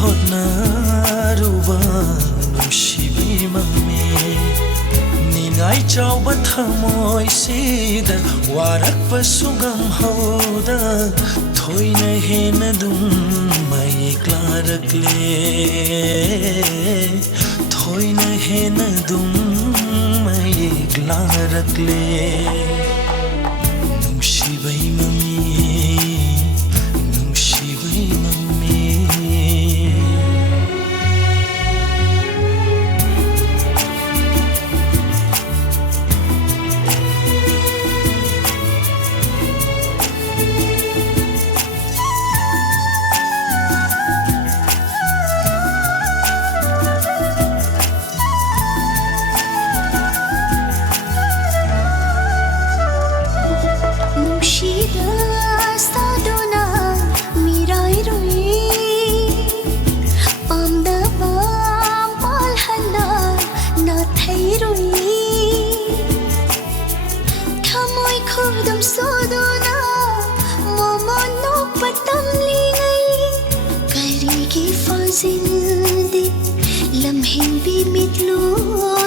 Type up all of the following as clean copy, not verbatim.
ꯍꯣꯠꯅꯔꯨꯕ ꯅꯨꯡꯁꯤꯕꯤ ꯃꯃꯤ ꯅꯤꯡꯉꯥꯏ ꯆꯥꯎꯕ ꯊꯃꯣꯏꯁꯤꯗ ꯋꯥꯔꯛꯄ ꯁꯨꯒꯝꯍꯧꯗ ꯊꯣꯏꯅ ꯍꯦꯟꯅ ꯑꯗꯨꯝ ꯃꯌꯦꯛ ꯂꯥꯔꯛꯂꯦ ꯊꯣꯏꯅ ꯍꯦꯟꯅ ꯑꯗꯨꯝ ꯃꯌꯦꯛ ꯂꯥꯔꯛꯂꯦ ꯅꯨꯡꯁꯤꯕꯩ ꯃꯃꯤ ꯅꯨꯡꯁꯤꯕꯩ ꯃꯃꯤ lamhimbi mitlu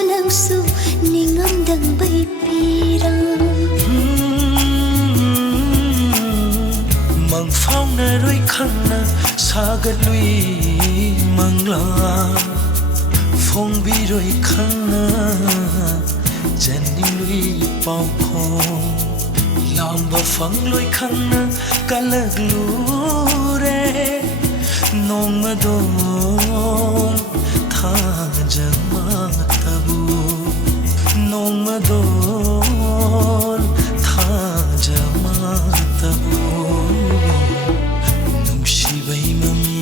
nangsu ningamdang bay pirang mang phong na roi khang na sagat lui mangla phong bi roi khang na janing lui pau pho lam ba phang lui khang na kalag lu re nong ma do tha jama tabu nong ma do tha jama tabu nungshibay mami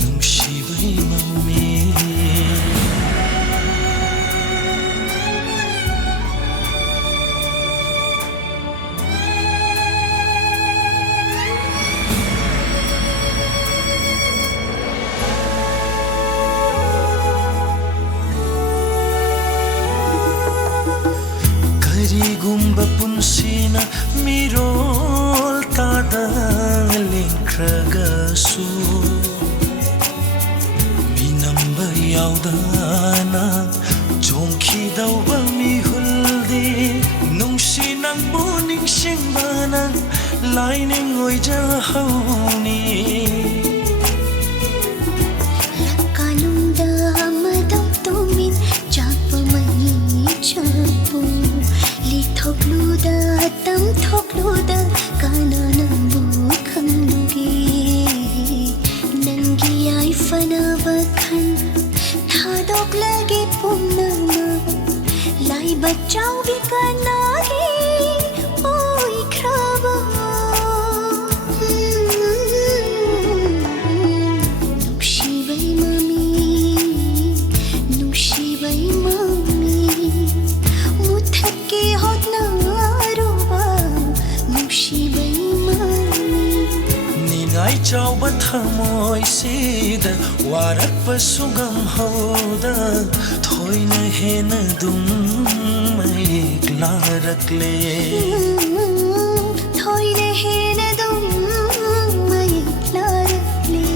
nungshibay mami Karigumba punsina mirol tada linkragasu minamba yaudana jongki dauba mihuldi nungsinang buning singbana lining oi jahauni thokluda tam thokluda kana nambu khamlugi nangi ai fanaba khan thadok lage pumnama lai bachau bi kana hi oi khraba nukshibai mami nukshibai mami muthake hotna ningai chauba thamoisida warakpa sugamhauda thoina hena dum mayek larakle thoina hena dum mayek larakle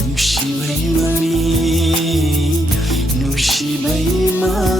nushibay mami nushibay mami